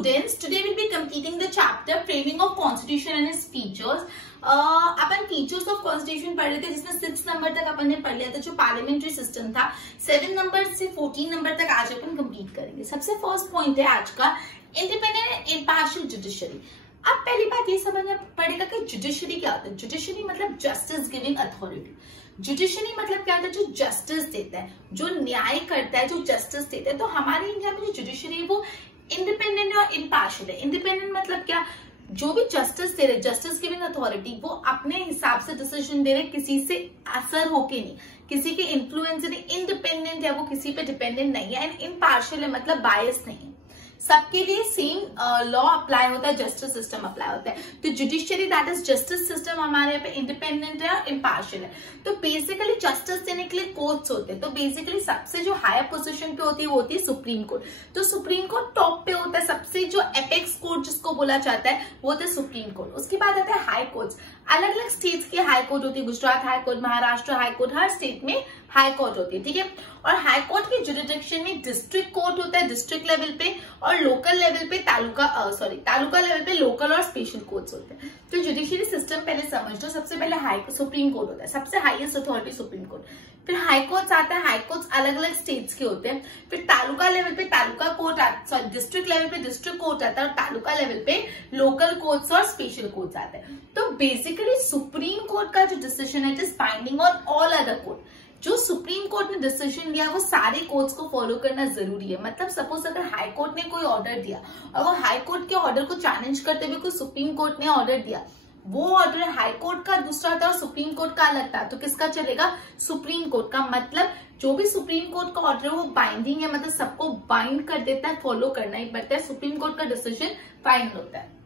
students, today we'll be completing the chapter framing of constitution and its features. Upon features of constitution पढ़ रहे थे जिसमें 6 number तक अपन ने पढ़ लिया था जो पार्लियामेंट्री सिस्टम था। 7 नंबर से 14 नंबर तक आज अपन कंप्लीट करेंगे। सबसे फर्स्ट पॉइंट है आज का इंडिपेंडेंट एंड इम्पार्शियल जुडिशरी। अब पहली बात ये समझना पड़ेगा कि जुडिशरी क्या होता है। जुडिशरी मतलब जस्टिस गिविंग अथॉरिटी। जुडिशरी मतलब क्या होता है, जो जस्टिस देता है, जो न्याय करता है, जो जस्टिस देता है। तो हमारे इंडिया में जो जुडिशरी है वो इंडिपेंडेंट और इम्पार्शियल है। इंडिपेंडेंट मतलब क्या, जो भी जस्टिस दे रहे, जस्टिस गिविंग अथॉरिटी, वो अपने हिसाब से डिसीजन दे रहे, किसी से असर होके नहीं, किसी के इन्फ्लुएंस नहीं। इंडिपेंडेंट है वो, किसी पे डिपेंडेंट नहीं है। एंड इम्पार्शियल है मतलब बायस नहीं है, सबके लिए सेम लॉ अप्लाई होता है, जस्टिस सिस्टम अप्लाई होता है। तो judiciary that is justice system हमारे यहाँ पे इंडिपेंडेंट है और इम्पार्शियल है। तो बेसिकली जस्टिस देने के लिए कोर्ट्स होते हैं। तो बेसिकली सबसे जो हायर पोजीशन पे होती है वो होती है सुप्रीम कोर्ट। तो सुप्रीम कोर्ट टॉप पे होता है, सबसे जो एपेक्स कोर्ट जिसको बोला जाता है वो होता है सुप्रीम कोर्ट। उसके बाद आता है हाई कोर्ट्स। अलग अलग स्टेट्स की हाई कोर्ट होती है, Gujarat high court, Maharashtra high court, हर स्टेट में हाई कोर्ट होती है, ठीक है। और हाई कोर्ट के जुरिडिक्शन में डिस्ट्रिक्ट कोर्ट होता है डिस्ट्रिक्ट लेवल पे, और लोकल लेवल पे तालुका लेवल पे लोकल और स्पेशल कोर्ट्स होते हैं। तो जुडिशियरी सिस्टम पहले समझ लो। सबसे पहले सुप्रीम कोर्ट होता है, सबसे हाईएस्ट अथॉरिटी सुप्रीम कोर्ट। फिर हाई कोर्ट्स आता है, हाई कोर्ट्स अलग अलग स्टेट्स के होते हैं। फिर तालुका लेवल पे तालुका कोर्ट, डिस्ट्रिक्ट लेवल पे डिस्ट्रिक्ट कोर्ट आता है, और तालुका लेवल पे लोकल कोर्ट्स और स्पेशल कोर्ट्स आते हैं। तो बेसिकली सुप्रीम कोर्ट का जो डिसीजन है it is binding on all other court. जो सुप्रीम कोर्ट ने डिसीजन दिया वो सारे कोर्ट्स को फॉलो करना जरूरी है। मतलब सपोज अगर हाई कोर्ट ने कोई ऑर्डर दिया और वो हाई कोर्ट के ऑर्डर को चैलेंज करते हुए कोई सुप्रीम कोर्ट ने ऑर्डर दिया, वो ऑर्डर हाई कोर्ट का दूसरा था और सुप्रीम कोर्ट का अलग था, तो किसका चलेगा, सुप्रीम कोर्ट का। मतलब जो भी सुप्रीम कोर्ट का ऑर्डर है वो बाइंडिंग है, मतलब सबको बाइंड कर देता है, फॉलो करना ही पड़ता है। सुप्रीम कोर्ट का डिसीजन फाइनल होता है।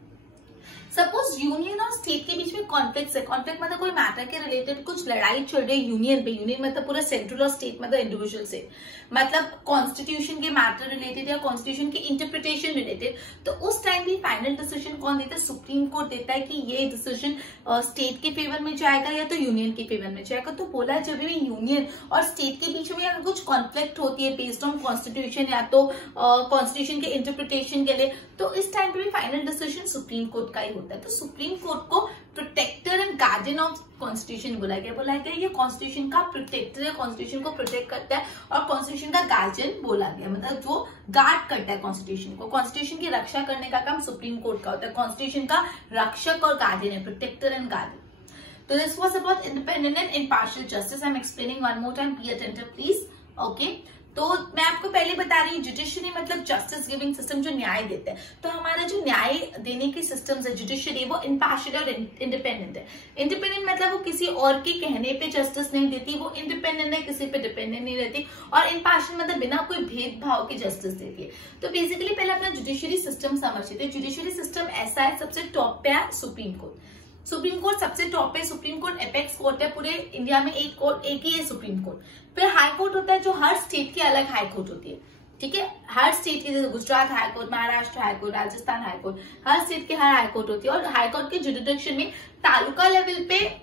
सपोज यूनियन और स्टेट के बीच में कॉन्फ्लिक्ट है। कॉन्फ्लिक्ट मतलब कोई मैटर के रिलेटेड कुछ लड़ाई चल रही है यूनियन पे। यूनियन मतलब पूरा सेंट्रल और स्टेट मतलब इंडिविजुअल से, मतलब कॉन्स्टिट्यूशन के मैटर रिलेटेड या कॉन्स्टिट्यूशन के इंटरप्रिटेशन रिलेटेड। तो उस टाइम भी फाइनल डिसीजन कौन देता है, सुप्रीम कोर्ट देता है कि ये डिसीजन स्टेट के फेवर में जाएगा या तो यूनियन के फेवर में जाएगा। तो बोला जब भी यूनियन और स्टेट के बीच में अगर कुछ कॉन्फ्लिक्ट होती है बेस्ड ऑन कॉन्स्टिट्यूशन या तो कॉन्स्टिट्यूशन के इंटरप्रिटेशन के लिए, तो इस टाइम पे भी फाइनल डिसीजन सुप्रीम कोर्ट का ही होता है। तो सुप्रीम कोर्ट को protector and guardian of constitution बोला गया। ये कॉन्स्टिट्यूशन का प्रोटेक्टर है, कॉन्स्टिट्यूशन को प्रोटेक्ट करता है, और कॉन्स्टिट्यूशन का गार्जियन बोला गया, मतलब जो गार्ड करता है कॉन्स्टिट्यूशन को। कॉन्स्टिट्यूशन की रक्षा करने का काम सुप्रीम कोर्ट का होता है। कॉन्स्टिट्यूशन का रक्षक और गार्डियन है, प्रोटेक्टर एंड गार्डियन। तो this was about independent and impartial justice. I am explaining one more time, be attentive please. Okay, तो मैं आपको पहले बता रही हूँ जुडिशरी मतलब जस्टिस गिविंग सिस्टम, जो न्याय देता है। तो हमारा जो न्याय देने की सिस्टम्स है जुडिशरी, वो इम्पार्शियल और इंडिपेंडेंट है। इंडिपेंडेंट मतलब वो किसी और के कहने पे जस्टिस नहीं देती, वो इंडिपेंडेंट है, किसी पे डिपेंडेंट नहीं रहती। और इम्पार्शियल मतलब बिना कोई भेदभाव के जस्टिस देती है। तो बेसिकली पहले अपना जुडिशरी सिस्टम समझते थे। जुडिशरी सिस्टम ऐसा है, सबसे टॉप पे है सुप्रीम कोर्ट। सुप्रीम कोर्ट सबसे टॉप पे, सुप्रीम कोर्ट एपेक्स कोर्ट है। पूरे इंडिया में एक ही है सुप्रीम कोर्ट। फिर हाई कोर्ट होता है, जो हर स्टेट की अलग हाई कोर्ट होती है, ठीक है। हर स्टेट की, जैसे Gujarat high court, Maharashtra high court, Rajasthan high court, हर स्टेट की हर हाई कोर्ट होती है। और हाई कोर्ट के जुडिडिक्शन में तालुका लेवल पे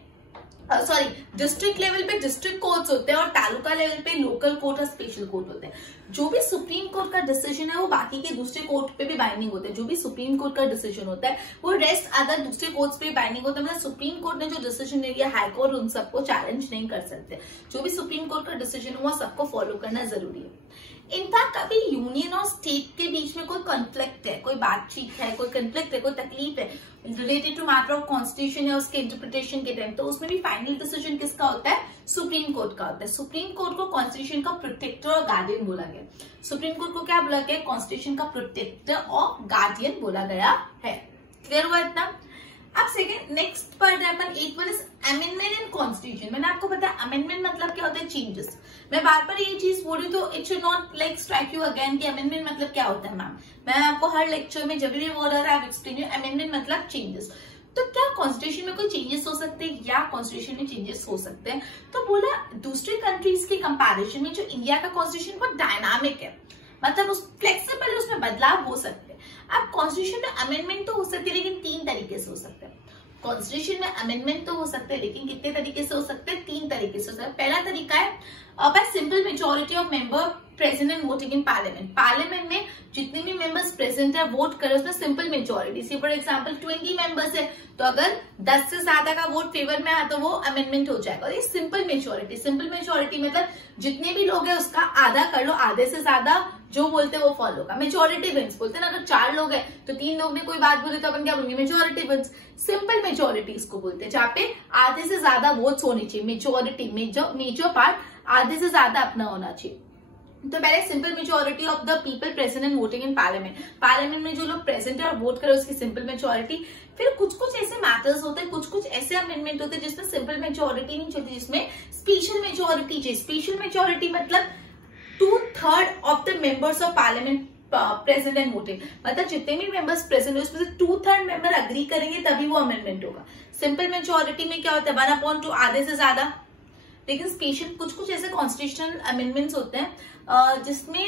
डिस्ट्रिक्ट लेवल पे डिस्ट्रिक्ट कोर्ट्स होते हैं, और तालुका लेवल पे लोकल कोर्ट और स्पेशल कोर्ट होते हैं। जो भी सुप्रीम कोर्ट का डिसीजन है वो बाकी के दूसरे कोर्ट पे भी बाइंडिंग होता है। जो भी सुप्रीम कोर्ट का डिसीजन होता है वो रेस्ट अदर दूसरे कोर्ट्स पे बाइंडिंग होता है। मतलब सुप्रीम कोर्ट ने जो डिसीजन ले लिया, हाई कोर्ट उन सबको चैलेंज नहीं कर सकते। जो भी सुप्रीम कोर्ट का डिसीजन हुआ सबको फॉलो करना जरूरी है। इनफैक्ट कभी यूनियन और स्टेट के बीच में कोई कॉन्फ्लिक्ट है, कोई बातचीत है, कोई कॉन्फ्लिक्ट है, कोई तकलीफ है related to matter of constitution या उसके इंटरप्रिटेशन के टाइम, तो उसमें भी फाइनल डिसीजन किसका होता है, सुप्रीम कोर्ट का होता है। सुप्रीम कोर्ट को कॉन्स्टिट्यूशन का प्रोटेक्टर और गार्डियन बोला गया। सुप्रीम कोर्ट को क्या बोला गया, कॉन्स्टिट्यूशन का प्रोटेक्टर और गार्डियन बोला गया है। क्लियर हुआ इतना। अब सेकंड नेक्स्ट पढ़ रहे अपन 8 one is amendment in constitution. मैंने आपको बताया अमेंडमेंट मतलब क्या होता है, चेंजेस। मैं बार बार ये चीज बोली तो it should not like strike you again कि अमेंडमेंट मतलब क्या होता है मैम। मैं आपको हर लेक्चर में जब भी वर्ड आ रहा है एक्सप्लेन यू अमेंडमेंट मतलब चेंजेस। तो क्या कॉन्स्टिट्यूशन में कोई चेंजेस हो सकते हैं या कॉन्स्टिट्यूशन में चेंजेस हो सकते हैं। तो बोला दूसरे कंट्रीज के कंपैरिजन में जो इंडिया का कॉन्स्टिट्यूशन बहुत डायनामिक है, मतलब उस फ्लेक्सिबल, उसमें बदलाव हो सकते हैं। अब कॉन्स्टिट्यूशन में अमेंडमेंट तो हो सकती है लेकिन 3 तरीके से हो सकते हैं। कॉन्स्टिट्यूशन में अमेंडमेंट तो हो सकते हैं लेकिन कितने तरीके से हो सकते हैं, 3 तरीके से हो सकते हैं। पहला तरीका है by simple majority of member present voting in parliament. Parliament में जितने भी मेंबर्स प्रेजेंट है वोट करे उसमें simple majority. See for example 20 members है तो अगर 10 से ज्यादा का वोट फेवर में आया तो वो अमेंडमेंट हो जाएगा। और ये सिंपल मेजोरिटी, सिंपल मेजोरिटी मतलब जितने भी लोग हैं उसका आधा कर लो, आधे से ज्यादा जो बोलते हैं वो फॉलो होगा। मेजोरिटी विंस बोलते हैं ना, अगर 4 लोग हैं तो 3 लोग ने कोई बात बोली तो अपन क्या बोलेंगे, मेजोरिटी विंस। सिंपल मेजोरिटी इसको बोलते हैं, जहाँ पे आधे से ज्यादा वोट्स होनी चाहिए। मेजोरिटी, मेजर पार्ट आधे से ज्यादा अपना होना चाहिए। तो पहले simple majority of the people present and voting in parliament. Parliament में जो लोग प्रेजेंट है और वोट करे उसकी सिंपल मेजोरिटी। फिर कुछ कुछ ऐसे मैटर्स होते हैं, कुछ कुछ ऐसे अमेंडमेंट होते हैं जिसमें सिंपल मेजोरिटी नहीं चलती, जिसमें स्पेशल मेजोरिटी चाहिए। स्पेशल मेजोरिटी मतलब 2/3 of the members of parliament present and voting. मतलब जितने भी मेंबर्स प्रेजेंट है उसमें से 2/3 मेंबर अग्री करेंगे तभी वो अमेंडमेंट होगा। सिंपल मेजोरिटी में क्या होता है, 1/2 आधे से ज्यादा। लेकिन स्पेशल कुछ कुछ ऐसे कॉन्स्टिट्यूशनल अमेंडमेंट्स होते हैं जिसमें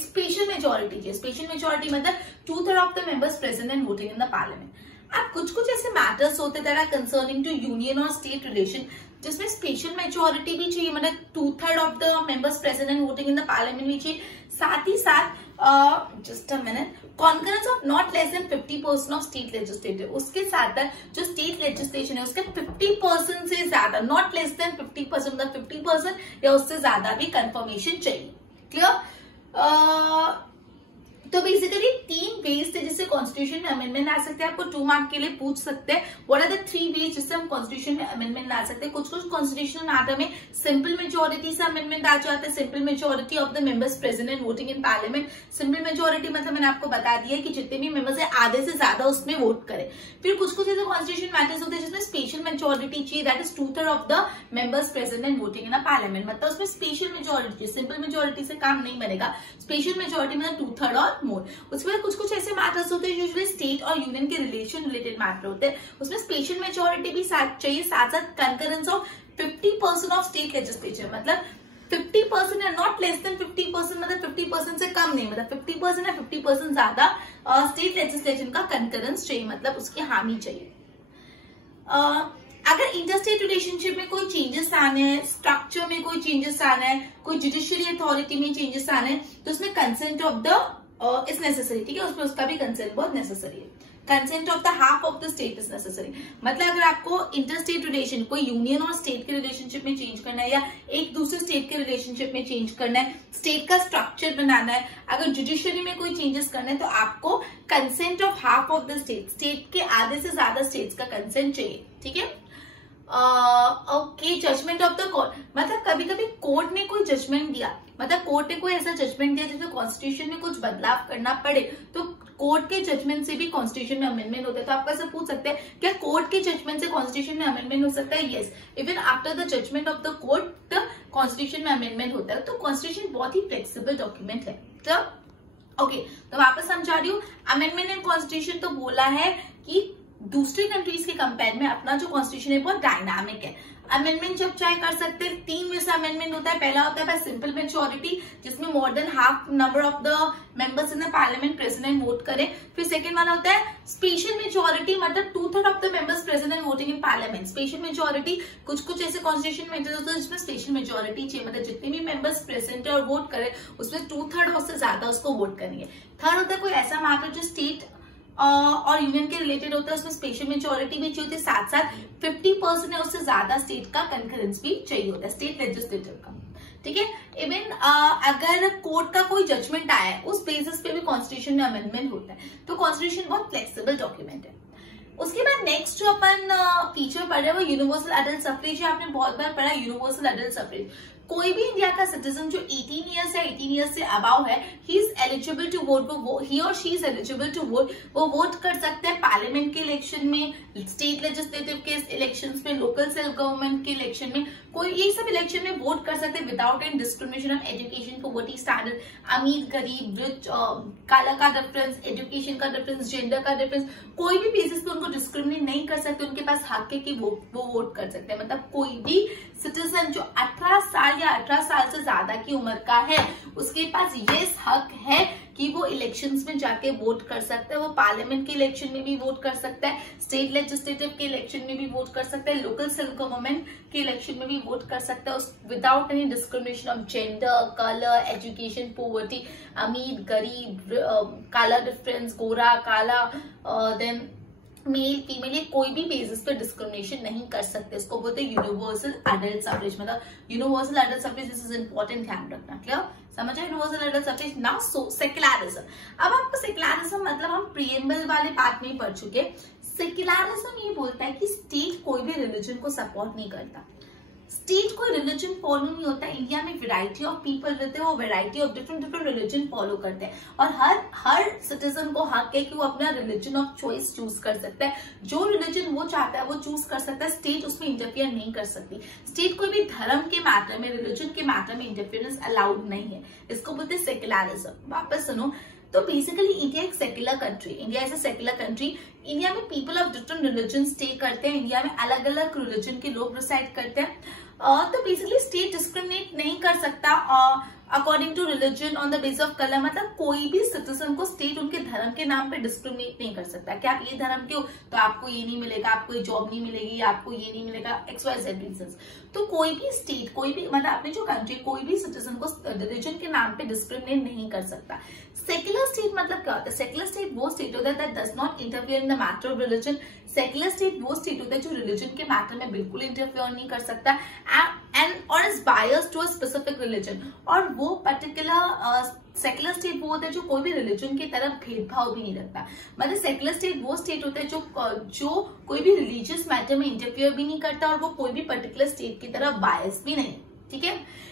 स्पेशल मेजोरिटी चाहिए। स्पेशल मेजोरिटी मतलब 2/3 of the members present and voting in the parliament. अब कुछ कुछ ऐसे मैटर्स होते हैं कंसर्निंग टू यूनियन और स्टेट रिलेशन जिसमें स्पेशल मेजोरिटी भी चाहिए, मतलब 2/3 of the members present and voting in the parliament भी चाहिए। साथ ही साथ just a minute, concurrence of not less than 50% of state legislative. उसके साथ जो स्टेट लेजिस्लेशन है उसके 50% से ज्यादा, नॉट लेस देन 50%, मतलब 50% या उससे ज्यादा भी कंफर्मेशन चाहिए। क्लियर? तो बेसिकली 3 वेज थे जिससे कॉन्स्टिट्यूशन में अमेंडमेंट आ सकते हैं। आपको 2 मार्क के लिए पूछ सकते हैं व्हाट आर द 3 वेज जिससे हम कॉन्स्टिट्यूशन में अमेंडमेंट ला सकते हैं। कुछ कुछ कॉन्स्टिट्यूशनल मैटर में सिंपल मेजोरिटी से अमेंडमेंट आ जाता है, simple majority of the members present and voting in parliament. Simple majority मतलब मैंने आपको बता दिया कि जितने भी मेंबर्स है आधे से ज्यादा उसमें वोट करें। फिर कुछ कुछ ऐसे कॉन्स्टिट्यूशन मैटर्स होते हैं जिसमें स्पेशल मेजोरिटी चाहिए, that is 2/3 of the members present and voting in a parliament. मतलब उसमें स्पेशल मेजोरिटी, सिंपल मेजोरिटी से काम नहीं बनेगा, स्पेशल मेजोरिटी मतलब 2/3 और मोर। उसके बाद कुछ कुछ ऐसे मैटर्स होते हैं यूजुअली स्टेट और यूनियन के रिलेशन रिलेटेड मैटर होते हैं, उसमें स्पेशल मेजोरिटी भी चाहिए, साथ साथ concurrence of 50% of state legislature. मतलब 50% है, नॉट लेस देन 50%, मतलब 50% से कम नहीं, मतलब 50% या 50% ज्यादा स्टेट लेजिस्लेशन का कंकरेंस चाहिए, मतलब उसकी हामी चाहिए। अगर इंटरस्टेट रिलेशनशिप में कोई चेंजेस आने हैं, स्ट्रक्चर में कोई चेंजेस आना है, कोई जुडिशियरी अथॉरिटी में चेंजेस आने हैं, तो उसमें consent of the is necessary. ठीक है, उसमें उसका भी कंसेंट बहुत नेसेसरी है। Consent of the half of the state is necessary. मतलब अगर आपको इंटरस्टेट रिलेशन, कोई यूनियन और स्टेट के रिलेशनशिप में चेंज करना है या एक दूसरे स्टेट के रिलेशनशिप में चेंज करना है, स्टेट का स्ट्रक्चर बनाना है, अगर जुडिशियरी में कोई चेंजेस करना है तो आपको consent of half of the state, state के आधे से ज्यादा स्टेट्स का कंसेंट चाहिए। ठीक है, okay. Judgement of the court, मतलब कभी कभी कोर्ट ने कोई जजमेंट दिया, मतलब कोर्ट ने कोई ऐसा जजमेंट दिया जिसमें कॉन्स्टिट्यूशन में कुछ बदलाव करना पड़े, तो कोर्ट के जजमेंट से भी कॉन्स्टिट्यूशन में अमेंडमेंट होता है। तो आप कैसे पूछ सकते हैं क्या कोर्ट के जजमेंट से कॉन्स्टिट्यूशन में अमेंडमेंट हो सकता है? Yes, even after the judgement of the court constitution में अमेंडमेंट होता है। तो कॉन्स्टिट्यूशन बहुत ही फ्लेक्सिबल डॉक्यूमेंट है। तो ओके, तो वापस समझा रही हूँ, अमेंडमेंट इन कॉन्स्टिट्यूशन तो बोला है कि दूसरी कंट्रीज के कंपेयर में अपना जो कॉन्स्टिट्यूशन है बहुत डायनामिक है। अमेंडमेंट जब चाहे कर सकते हैं, 3 में से अमेंडमेंट होता है। पहला होता है बाय सिंपल मेजोरिटी, जिसमें more than half number of the members in the parliament present and vote करें। फिर सेकंड वाला होता है स्पेशल मेजोरिटी, मतलब 2/3 of the members present and voting in parliament. Special majority, कुछ कुछ ऐसे कॉन्स्टिट्यूशन मेजर्स होते हैं जिसमें स्पेशल मेजोरिटी चाहिए, मतलब जितने भी मेंबर्स प्रेजेंट है और वोट करे उसमें 2/3 उससे ज्यादा उसको वोट करेंगे। थर्ड होता है कोई ऐसा मैटर जो स्टेट और यूनियन के रिलेटेड होता है, उसमें स्पेशल मेजोरिटी भी चाहिए होती है, साथ साथ 50% है उससे ज्यादा स्टेट का कंकरेंस भी चाहिए होता है, स्टेट लेजिस्लेटिव का। ठीक है, इवन अगर कोर्ट का कोई जजमेंट आया है उस बेसिस पे भी कॉन्स्टिट्यूशन में अमेंडमेंट होता है। तो कॉन्स्टिट्यूशन बहुत फ्लेक्सिबल डॉक्यूमेंट है। उसके बाद नेक्स्ट जो अपन फीचर पढ़ रहे हैं वो यूनिवर्सल अडल्ट सफरेज है। आपने बहुत बार पढ़ा यूनिवर्सल अडल्ट सफरेज। कोई भी इंडिया का सिटीजन जो 18 ईयर्स या 18 ईयर्स से अबाव है, he is eligible to vote, he और she is eligible to vote. वो वोट कर सकते हैं पार्लियामेंट के इलेक्शन में, स्टेट लेजिस्लेटिव के इलेक्शंस में, लोकल सेल्फ गवर्नमेंट के इलेक्शन में, कोई ये सब इलेक्शन में वोट कर सकते हैं without any discrimination of education, poverty standard, अमीर गरीब, रिच, काला का डिफरेंस, एजुकेशन का डिफरेंस, जेंडर का डिफरेंस, कोई भी बेसिस पे उनको डिस्क्रिमिनेट नहीं कर सकते। उनके पास हक है कि वो वोट कर सकते हैं। मतलब कोई भी सिटीजन जो 18 साल या 18 साल से ज्यादा की उम्र का है, उसके पास ये हक है कि वो इलेक्शंस में जाके वोट कर सकता है। वो पार्लियामेंट के इलेक्शन में भी वोट कर सकता है, स्टेट लेजिस्लेटिव के इलेक्शन में भी वोट कर सकता है, लोकल सेल्फ गवर्नमेंट के इलेक्शन में भी वोट कर सकता है, without any discrimination of gender, colour, education, poverty, अमीर गरीब, काला डिफरेंस, गोरा काला, देन मेल फीमेल, ये कोई भी बेसिस पे डिस्क्रिमिनेशन नहीं कर सकते। इसको बोलते हैं यूनिवर्सल एडल्ट सफरेज। मतलब universal adult suffrage, this is important, ध्यान रखना। क्लियर, समझ आए? Universal adult suffrage. Now secularism. अब आपको सेक्युलरिज्म मतलब हम प्रीएम्बल वाले पार्ट में ही पढ़ चुके। सेक्युलरिज्म ये बोलता है कि स्टेट कोई भी रिलीजन को सपोर्ट नहीं करता, स्टेट कोई रिलीजन फॉलो नहीं होता। इंडिया में वैरायटी ऑफ पीपल रहते हैं, वो variety of different religion follow करते हैं, और हर सिटीजन को हक है कि वो अपना रिलीजन ऑफ चॉइस चूज कर सकता है। जो रिलीजन वो चाहता है वो चूज कर सकता है, स्टेट उसमें इंटरफियर नहीं कर सकती। स्टेट कोई भी धर्म के मैटर में, रिलीजन के मैटर में इंटरफियरेंस अलाउड नहीं है। इसको बोलते हैं सेक्युलरिज्म। वापस सुनो, तो बेसिकली इंडिया एक secular country, India is a secular country. India में people of different religion stay करते हैं, इंडिया में अलग अलग रिलीजन के लोग रिसाइड करते हैं। तो बेसिकली स्टेट डिस्क्रिमिनेट नहीं कर सकता according to religion on the base of colour. मतलब कोई भी सिटीजन को स्टेट उनके धर्म के नाम पे डिस्क्रिमिनेट नहीं कर सकता कि आप ये धर्म के हो तो आपको ये नहीं मिलेगा, आपको ये जॉब नहीं मिलेगी, आपको ये नहीं मिलेगा, XYZ रीजंस। तो कोई भी स्टेट, कोई भी मतलब अपनी जो कंट्री, कोई भी सिटीजन को रिलीजन के नाम पे डिस्क्रिमिनेट नहीं कर सकता। सेक्युलर स्टेट मतलब क्या होता है? सेक्युलर स्टेट वो स्टेट होता है that does not interfere in the matter of religion. Secular state वो स्टेट होता है जो रिलीजन के मैटर में बिल्कुल इंटरफियर नहीं कर सकता एंड और is biased to a specific religion. और वो पर्टिकुलर सेक्युलर स्टेट वो होता है जो कोई भी रिलीजन की तरफ भेदभाव भी नहीं रखता। मतलब सेक्युलर स्टेट वो स्टेट होता है जो कोई भी रिलीजियस मैटर में इंटरफियर भी नहीं करता, और वो कोई भी पर्टिकुलर स्टेट की तरफ बायस भी नहीं। ठीक है।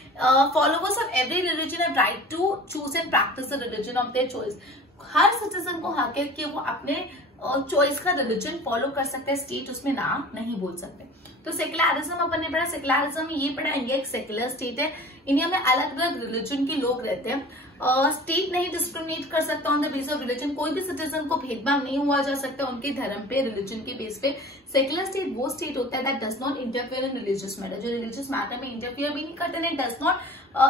Followers of every religion have right to choose and practice the religion of their choice. Her citizen को हक है कि वो अपने चॉइस का रिलीजन फॉलो कर सकते हैं, स्टेट उसमें ना नहीं बोल सकते। तो सेक्युलरिज्म अपन ने पढ़ा, सेक्युलरिज्म में ये पढ़ा इंडिया एक सेक्युलर स्टेट है, इंडिया में अलग अलग रिलीजन के लोग रहते हैं, स्टेट नहीं डिस्क्रिमिनेट कर सकता on the base of religion, कोई भी सिटीजन को भेदभाव नहीं हुआ जा सकता उनके धर्म पे, रिलीजन के बेस पे। सेक्युलर स्टेट वो स्टेट होता है that does not interfere in religious matter, जो रिलीजियस मैटर में इंटरफियर भी नहीं करते, does not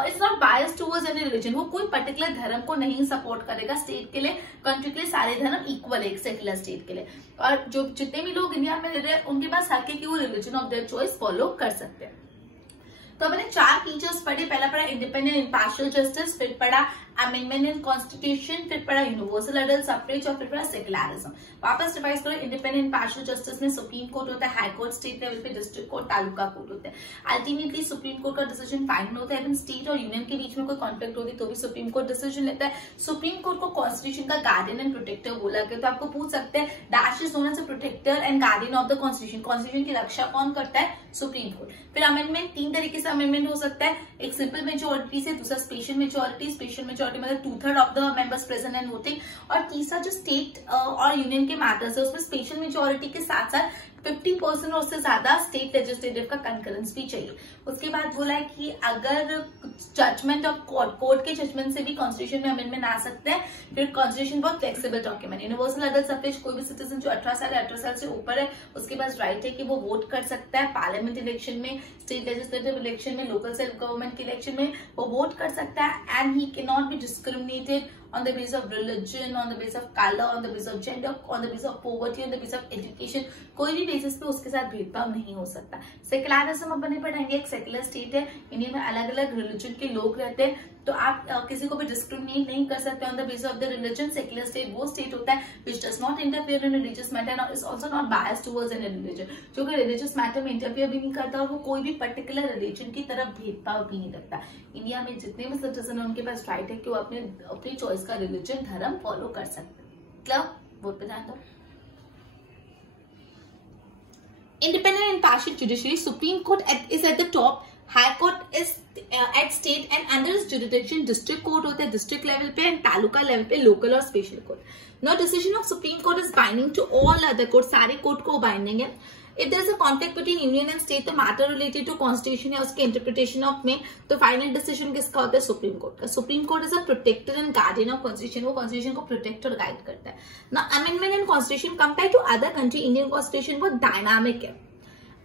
it's not biased towards any religion. वो कोई पर्टिकुलर धर्म को नहीं सपोर्ट करेगा। स्टेट के लिए, कंट्री के लिए सारे धर्म इक्वल है सेक्युलर स्टेट के लिए, और जो जितने भी लोग इंडिया में रह रहे हैं उनके पास हक है कि वो religion of their choice follow कर सकते हैं। तो मैंने 4 फीचर्स पढ़े। पहला पढ़ा इंडिपेंडेंट इम्पार्शियल जस्टिस, फिर पढ़ा अमेंडमेंट इन कॉन्स्टिट्यूशन, फिर पढ़ा यूनिवर्सल एडल्ट सफरेज, और फिर पढ़ा सेक्युलरिज्म। वापस रिवाइज करो। इंडिपेंडेंट इम्पार्शियल जस्टिस में सुप्रीम कोर्ट होता है, हाई कोर्ट स्टेट लेवल पे, डिस्ट्रिक्ट कोर्ट, तालुका कोर्ट होता है। अल्टीमेटली सुप्रीम कोर्ट का डिसीजन फाइनल होता है। स्टेट और यूनियन के बीच में कोई कॉन्फ्लिक्ट होती तो भी सुप्रीम कोर्ट डिसीजन लेता है। सुप्रीम कोर्ट को कॉन्स्टिट्यूशन का गार्डियन एंड प्रोटेक्टर बोला गया। तो आपको पूछ सकते हैं dash is known as a protector and guardian of the constitution. Constitution की रक्षा कौन करता है? Supreme court. फिर अमेंडमेंट 3 तरीके से अमेंडमेंट हो सकता है, एक सिंपल मेजोरिटी से, दूसरा स्पेशल मेजोरिटी। स्पेशल मेजोरिटी मतलब 2/3 of the members present and voting, और तीसरा जो स्टेट और यूनियन के मैटर्स है उसमें स्पेशल मेजोरिटी के साथ साथ 50% और उससे ज्यादा स्टेट लेजिस्लेटिव का कंकरेंस भी चाहिए। उसके बाद बोला है कि अगर जजमेंट ऑफ कोर्ट के जजमेंट से भी कॉन्स्टिट्यूशन में अमेंडमेंट आ सकते हैं। फिर कॉन्स्टिट्यूशन बहुत flexible document. Universal adult suffrage, कोई भी सिटीजन जो 18 साल से ऊपर है उसके पास राइट है कि वो वोट कर सकता है। पार्लियामेंट इलेक्शन में, स्टेट लेजिस्लेटिव इलेक्शन में, लोकल सेल्फ गवर्नमेंट के इलेक्शन में वो वोट कर सकता है, and he can not be discriminated on the basis of religion, on the basis of color, on the basis of gender, on the basis of poverty, on the basis of education, कोई भी basis पे उसके साथ भेदभाव नहीं हो सकता। Secularism अपन ने पढ़ा, इंडिया एक सेक्युलर स्टेट है, इंडिया में अलग अलग रिलीजन के लोग रहते हैं, तो आप किसी को भी डिस्क्रिमिनेट नहीं कर सकते on the basis of the religion. Secular state वो स्टेट होता है which does not interfere in religious matter and is also not biased towards any religion, जो कि रिलीजियस मैटर में इंटरफियर भी नहीं करता और वो कोई भी पर्टिकुलर रिलीजन की तरफ भेदभाव भी नहीं रखता। इंडिया में जितने भी सिटीजन है उनके पास राइट है कि वो अपनी चॉइस का रिलीजन, धर्म फॉलो कर सकते हैं। क्लियर? वोट पे ध्यान दो। Independent and impartial judiciary, Supreme Court is at the top, High Court is at state and under its jurisdiction District Court होता है district level पे and तालुका level पे local और special court. Now decision of Supreme Court is binding to all other courts, सारे court को binding है। If there is a conflict between union and state, the matter related to constitution या उसके interpretation of में, तो final decision किसका होता है? सुप्रीम कोर्ट का। Supreme court is a protector and guardian of constitution, वो कॉन्स्टिट्यूशन को प्रोटेक्ट और गाइड करता है ना। Amendment in constitution compare to other country, Indian constitution बहुत डायनामिक है।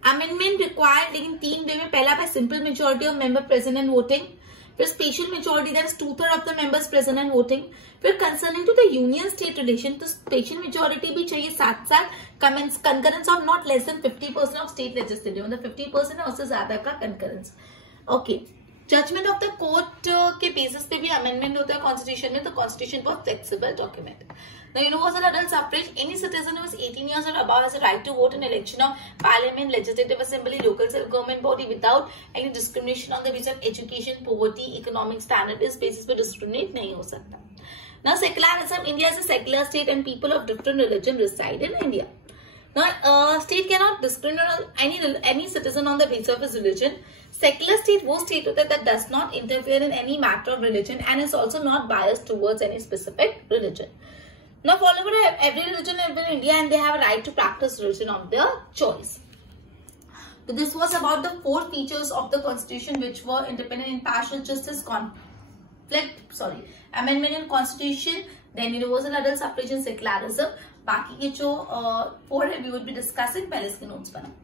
अमेंडमेंट रिक्वायर्ड, लेकिन 3 वे में। पहला है simple majority of member present and voting, फिर special majority that is 2/3 of the members present and voting, फिर concerning to the union state relation, तो special majority भी चाहिए, साथ साथ concurrence of not less than 50% of state legislative, मतलब 50% और उससे ज्यादा का concurrence. Okay, judgement of the court के बेसिस पे भी अमेंडमेंट होता है कॉन्स्टिट्यूशन में, तो कॉन्स्टिट्यूशन बहुत flexible document. The universal adult suffrage, any citizen who is 18 years or above has a right to vote in election of parliament, legislative assembly, local self-government body without any discrimination on the basis of education, poverty, economic standard, इस basis पे discriminate नहीं हो सकता। Now secularism, India is a secular state and people of different religion reside in India. Now state cannot discriminate any citizen on the basis of his religion. Secular state वो state होता है that does not interfere in any matter of religion and is also not biased towards any specific religion. Now followed by every religion in India and they have a right to practice religion of their choice. So this was about the 4 features of the constitution which were independent, impartial, justice, amendment in constitution, then universal adult suffrage and secularism. बाकी के जो 4 है we would be discussing, पहले इसके notes बनाओ।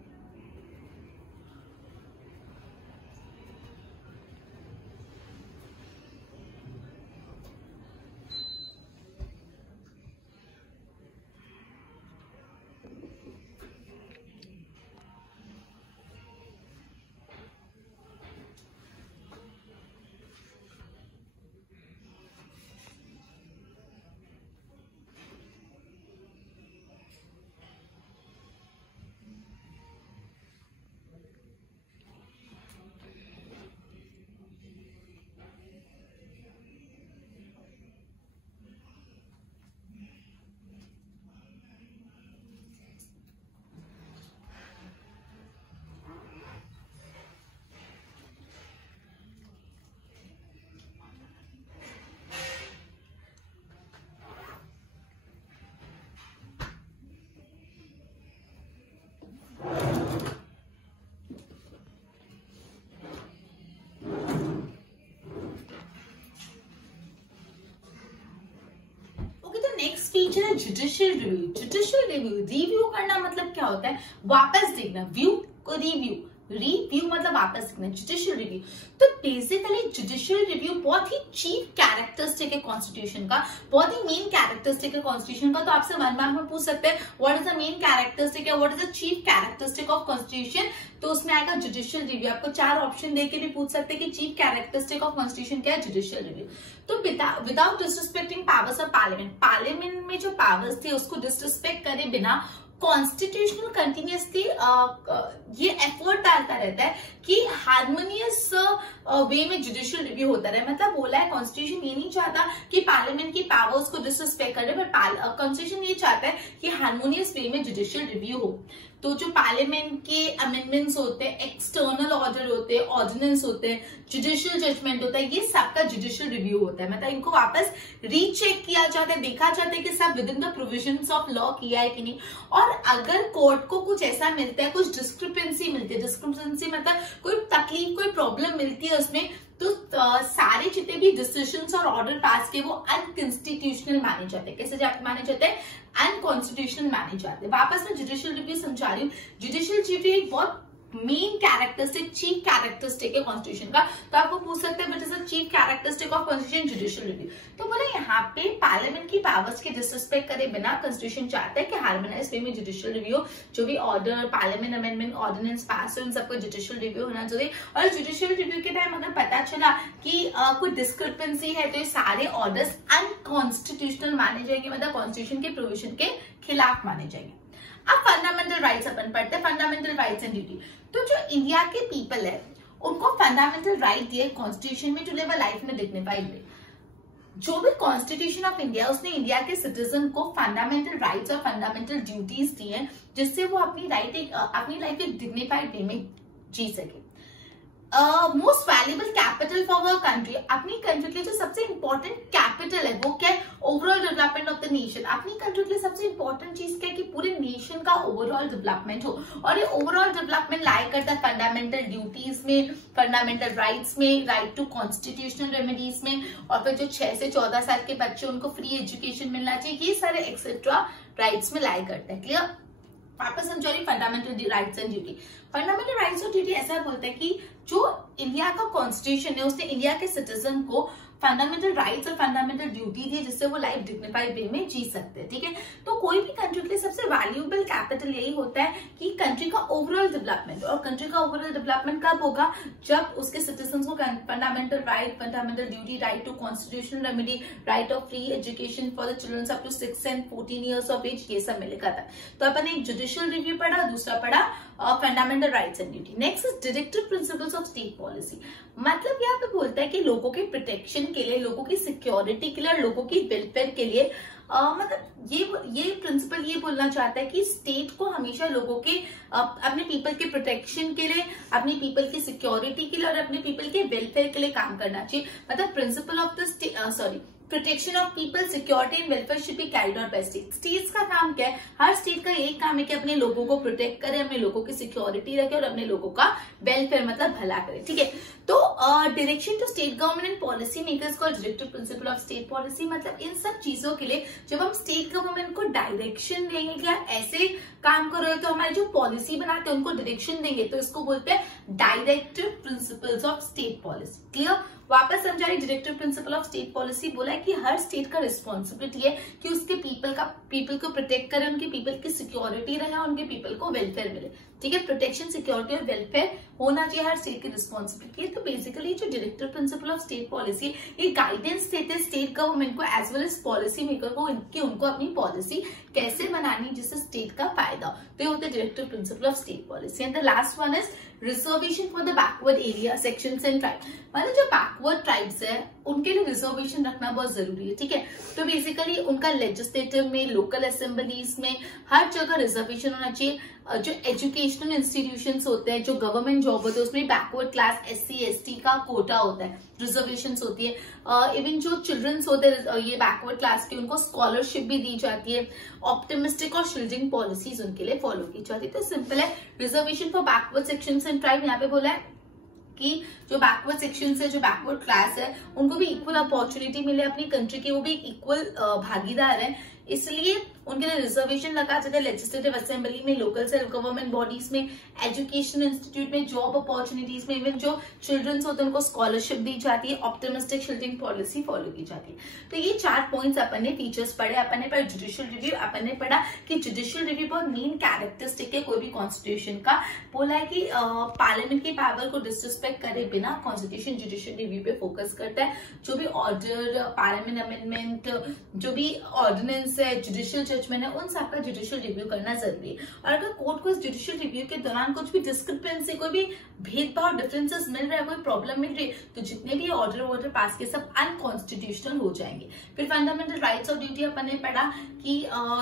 Next feature है judicial review. Judicial review करना मतलब क्या होता है, वापस देखना, व्यू को रिव्यू मतलब वापस देखना, जुडिशियल रिव्यू। तो बेसिकली जुडिशियल रिव्यू बहुत ही चीफ कैरेक्टरिस्टिक है कॉन्स्टिट्यूशन का, बहुत ही मेन कैरेक्टरिस्टिक है कॉन्स्टिट्यूशन का। तो आपसे 1 मार्क में पूछ सकते हैं what is the main characteristic है, what is the chief characteristic of constitution, तो उसमें आएगा जुडिशियल रिव्यू। आपको 4 ऑप्शन देके भी पूछ सकते हैं कि चीफ कैरेक्टरिस्टिक ऑफ कॉन्स्टिट्यूशन क्या है, जुडिशियल रिव्यू। तो without disrespecting powers of parliament में जो पावर्स थे उसको डिसरिस्पेक्ट करे बिना कॉन्स्टिट्यूशनल कंटिन्यूसली ये एफर्ट डालता रहता है कि हार्मोनियस वे में जुडिशियल रिव्यू होता रहे। मतलब बोला है कॉन्स्टिट्यूशन ये नहीं चाहता कि पार्लियामेंट की पावर्स को डिसरिस्पेक्ट करे, बट कॉन्स्टिट्यूशन ये चाहता है कि हार्मोनियस वे में जुडिशियल रिव्यू हो। तो जो पार्लियामेंट के अमेंडमेंट्स होते हैं, एक्सटर्नल ऑर्डर होते हैं, ऑर्डिनेंस होते हैं, जुडिशियल जजमेंट होता है, ये सबका जुडिशियल रिव्यू होता है। मतलब इनको वापस रीचेक किया जाता है, देखा जाता है कि सब with in the provisions of law किया है कि नहीं। और अगर कोर्ट को कुछ ऐसा मिलता है, कुछ डिस्क्रिपेंसी मिलती है, डिस्क्रिपेंसी मतलब कोई तकलीफ, कोई प्रॉब्लम मिलती है उसमें, तो सारे जितने भी डिसीजंस और ऑर्डर पास किए वो अनकॉन्स्टिट्यूशनल माने जाते हैं। कैसे माने जाते हैं, अनकॉन्स्टिट्यूशनल माने जाते हैं। वापस मैं जुडिशियल रिव्यू समझा रही हूँ। जुडिशियल रिव्यू एक बहुत मेन कैरेक्टरिस्टिक, चीफ कैरेक्टरिस्टिक है कॉन्स्टिट्यूशन का। तो आपको पूछ सकते हैं what is the chief characteristic of constitution, judicial review. तो बोले यहाँ पे पार्लियामेंट की पावर्स के डिसरिस्पेक्ट करे बिना कॉन्स्टिट्यूशन चाहता है कि हार्मोनाइज वे में जुडिशियल रिव्यू, जो भी order, parliament amendment, ordinance pass हो, इन सबको जुडिशियल रिव्यू होना चाहिए। और जुडिशियल रिव्यू के टाइम अगर पता चला कि कोई डिस्क्रिपेंसी है तो ये सारे ऑर्डर्स अनकॉन्स्टिट्यूशनल माने जाएंगे, मतलब कॉन्स्टिट्यूशन के प्रोविजन के खिलाफ माने जाएंगे। अब फंडामेंटल राइट्स अपन पढ़ते हैं, फंडामेंटल राइट्स एंड ड्यूटी। तो जो इंडिया के पीपल है उनको फंडामेंटल राइट दिए कॉन्स्टिट्यूशन में टू लिव अ लाइफ में डिग्निफाइड वे। जो भी कॉन्स्टिट्यूशन ऑफ इंडिया, उसने इंडिया के सिटीजन को फंडामेंटल राइट्स और फंडामेंटल ड्यूटीज दी हैं, जिससे वो अपनी लाइफ एक डिग्निफाइड वे में जी सके। Most valuable capital for our country, अपनी कंट्री के लिए जो सबसे इंपॉर्टेंट कैपिटल है वो क्या है, overall development of the nation. अपनी कंट्री के लिए सबसे इंपॉर्टेंट चीज क्या है कि पूरे नेशन का ओवरऑल डेवलपमेंट हो, और ये ओवरऑल डेवलपमेंट लाई करता है फंडामेंटल ड्यूटीज में, फंडामेंटल राइट्स में, राइट टू कॉन्स्टिट्यूशनल रेमेडीज में, और फिर जो 6 से 14 साल के बच्चे उनको फ्री एजुकेशन मिलना चाहिए, ये सारे एक्सेट्रा राइट्स में लाई करता है। क्लियर। वापस हम चलिए fundamental rights and duty. Fundamental rights और ड्यूटी ऐसा बोलता है कि जो इंडिया का कॉन्स्टिट्यूशन है उसने इंडिया के सिटीजन को फंडामेंटल राइट्स और फंडामेंटल ड्यूटी दी जिससे वो लाइफ डिग्निफाइड वे में जी सकते हैं, ठीक है। तो कोई भी कंट्री के लिए सबसे वैल्यूएबल कैपिटल यही होता है कि कंट्री का ओवरऑल डेवलपमेंट, और कंट्री का ओवरऑल डेवलपमेंट कब होगा, जब उसके सिटीजन को fundamental right, fundamental duty, right to constitutional remedy, right of free education for the children up to 6 and 14 years of age, ये सब मिलेगा था। तो अपन एक जुडिशियल रिव्यू पढ़ा, दूसरा पढ़ा fundamental rights and duty. Next is directive principles of state policy. मतलब यहाँ पे बोलता है कि लोगों के प्रोटेक्शन के लिए, लोगों की सिक्योरिटी के लिए और लोगों की वेलफेयर के लिए मतलब ये प्रिंसिपल ये बोलना चाहता है कि स्टेट को हमेशा लोगों के अपने पीपल के प्रोटेक्शन के लिए, अपने पीपल की सिक्योरिटी के लिए और अपने पीपल के वेलफेयर के लिए काम करना चाहिए। मतलब principle of the protection of people, security and welfare should be carried out by state. States का काम क्या है, हर स्टेट का एक काम है कि अपने लोगों को प्रोटेक्ट करे, अपने लोगों की सिक्योरिटी रखे और अपने लोगों का वेलफेयर मतलब भला करे, ठीक है। तो direction to state government and policy makers को directive principle of state policy. मतलब इन सब चीजों के लिए जब हम स्टेट गवर्नमेंट को डायरेक्शन देंगे कि आप ऐसे काम करो, तो हमारे जो पॉलिसी बनाते हैं उनको डायरेक्शन देंगे, तो इसको बोलते हैं directive principles of state policy. Clear? वापस समझाइए, directive principle of state policy बोला है कि हर स्टेट का रिस्पॉन्सिबिलिटी है कि उसके पीपल को प्रोटेक्ट करे, उनके पीपल की सिक्योरिटी रहे, उनके पीपल को वेलफेयर मिले, ठीक है। प्रोटेक्शन, सिक्योरिटी और वेलफेयर होना चाहिए हर स्टेट की रिस्पॉन्सिबिलिटी है। तो बेसिकली जो directive principle of state policy ये गाइडेंस देते हैं स्टेट गवर्नमेंट को as well as policy maker को कि उनको अपनी पॉलिसी कैसे बनानी जिससे स्टेट का फायदा हो। तो ये होते हैं directive principle of state policy. And the last one is reservation for the backward area sections and tribe. मतलब जो बैकवर्ड ट्राइब्स है उनके लिए रिजर्वेशन रखना बहुत जरूरी है, ठीक है। तो बेसिकली उनका लेजिस्लेटिव में, लोकल असेंबलीज में हर जगह रिजर्वेशन होना चाहिए। जो एजुकेशनल इंस्टीट्यूशंस होते हैं, जो गवर्नमेंट जॉब होते हैं, उसमें बैकवर्ड क्लास SC ST का कोटा होता है, रिजर्वेशंस होती है। इवन जो चिल्ड्रंस होते हैं ये बैकवर्ड क्लास के, उनको स्कॉलरशिप भी दी जाती है। ऑप्टिमिस्टिक और शील्डिंग पॉलिसीज उनके लिए फॉलो की जाती है। तो सिंपल है, reservation for backward sections and tribe. यहाँ पे बोला है कि जो बैकवर्ड सेक्शन है, जो बैकवर्ड क्लास है, उनको भी इक्वल अपॉर्चुनिटी मिले अपनी कंट्री की, वो भी इक्वल भागीदार है, इसलिए उनके लिए रिजर्वेशन लगा जाता है लेजिस्लेटिव असेंबली में, लोकल सेल्फ गवर्नमेंट बॉडीज में, एजुकेशन इंस्टीट्यूट में, जॉब अपॉर्चुनिटीज में। इवन जो चिल्ड्रंस होते हैं उनको स्कॉलरशिप दी जाती है, ऑप्टिमिस्टिक शील्डिंग पॉलिसी फॉलो की जाती है। तो ये 4 पॉइंट्स अपन ने फीचर्स पढ़े। अपन ने पढ़ा जुडिशियल रिव्यू, अपन ने पढ़ा कि जुडिशियल रिव्यू बहुत मेन कैरेक्टरिस्टिक है कोई भी कॉन्स्टिट्यूशन का। बोला है कि पार्लियामेंट की पावर को डिसरिस्पेक्ट करे बिना कॉन्स्टिट्यूशन जुडिशियल रिव्यू पे फोकस करता है। जो भी ऑर्डर, पार्लियामेंट अमेंडमेंट, जो भी ऑर्डिनेंस है, जुडिशियल जजमेंट है, उन सबका जुडिशियल रिव्यू करना जरूरी है। और अगर कोर्ट को इस जुडिशियल रिव्यू के दौरान कुछ भी डिस्क्रिपेंसी, कोई भी भेदभाव, डिफरेंसेस मिल रहा है, कोई प्रॉब्लम मिल रही है, तो जितने भी ऑर्डर पास के सब अनकॉन्स्टिट्यूशनल हो जाएंगे। फिर फंडामेंटल राइट्स और ड्यूटी अपन ने पढ़ा कि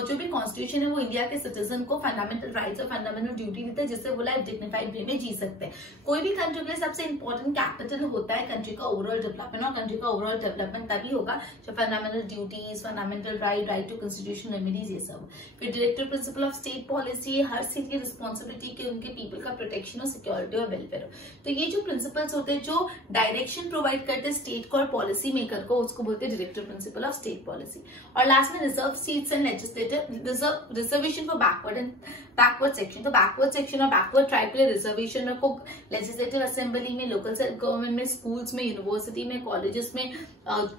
जो भी कॉन्स्टिट्यूशन है वो इंडिया के सिटीजन को फंडामेंटल राइट्स और फंडामेंटल ड्यूटी देता है जिससे वो लाइफ डिग्निफाइड वे में जी सकते हैं। कोई भी कंट्री के लिए सबसे इंपॉर्टेंट कैपिटल होता है कंट्री का ओवरऑल डेवलपमेंट, और कंट्री का ओवरऑल डेवलपमेंट तभी होगा जब fundamental duties, fundamental right to constitutional remedies, ये सब। फिर directive principle of state policy, हर स्टेट की रिस्पॉन्सिबिलिटी कि उनके पीपल का प्रोटेक्शन और सिक्योरिटी और वेलफेयर हो। तो ये जो प्रिंसिपल्स होते हैं जो डायरेक्शन प्रोवाइड करते हैं स्टेट को और पॉलिसी मेकर को, उसको बोलते हैं directive principle of state policy. और लास्ट में reserve seats and legislative reservation for backward section. तो बैकवर्ड सेक्शन और बैकवर्ड ट्राइब के लिए रिजर्वेशन रखो लेजिस्लेटिव असेंबली में, लोकल सेल्फ गवर्नमेंट में, स्कूल्स में, यूनिवर्सिटी में, कॉलेजेस में,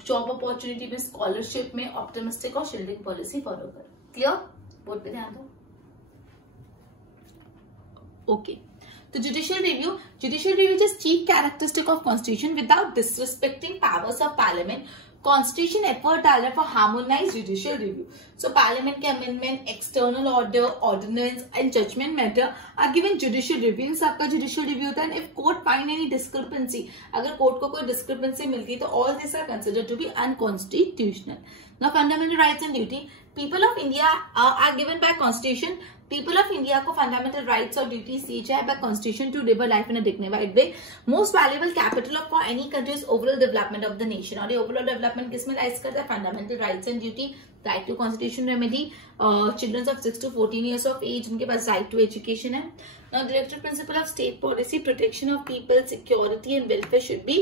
जॉब अपॉर्चुनिटी में, स्कॉलरशिप में, ऑप्टिमिस्टिक और शील्डिंग पॉलिसी फॉलो करो। क्लियर? बोर्ड पे ध्यान दो। ओके, तो judicial review is chief characteristic of constitution without disrespecting powers of parliament. Constitution effort डाल रहा है for harmonized judicial review. So parliament के amendment, external order, ordinance and judgment matter are given judicial review. इन सबका judicial review होता है। And if court find any discrepancy, अगर court को कोई discrepancy मिलती है तो all these are considered to be unconstitutional. Now fundamental rights and duty. People of India are given by constitution. People of India को fundamental rights और duties दी जाए by constitution to live a life in a dignified way. Most valuable capital of for any country is overall development of the nation. और ये overall development किसमें lies करता है? Fundamental rights and duty, right to constitution remedy, children of 6 to 14 years of age, उनके पास right to education है. Now, directive principle of state policy, protection of people, security and welfare should be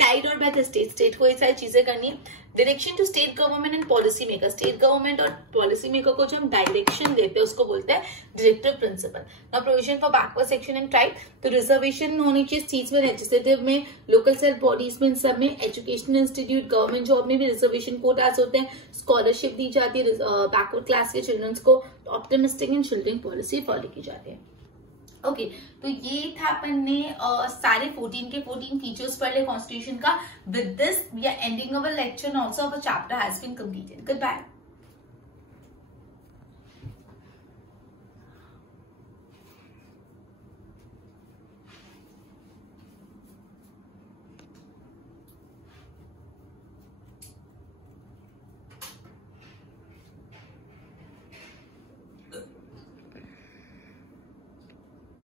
carried out by the state. State को ये सारी चीजें करनी है. Direction to state government and policy maker, state government और policy maker को जो हम डायरेक्शन देते हैं उसको बोलते हैं directive principle. Now provision for backward section and tribe, तो रिजर्वेशन होनी चाहिए स्टेट्स में, लेजिस्लेटिव में, लोकल सेल्फ बॉडीज में, इन सब में, एजुकेशनल इंस्टीट्यूट, गवर्नमेंट जॉब में भी रिजर्वेशन कोटास होते हैं, स्कॉलरशिप दी जाती है बैकवर्ड क्लास के चिल्ड्रंस को, optimistic and children policy follow की जाती है। ओके तो ये था अपन ने सारे 14 के 14 फीचर्स पढ़ ले कॉन्स्टिट्यूशन का। With this we are ending our lecture, also our chapter has been completed. Good bye.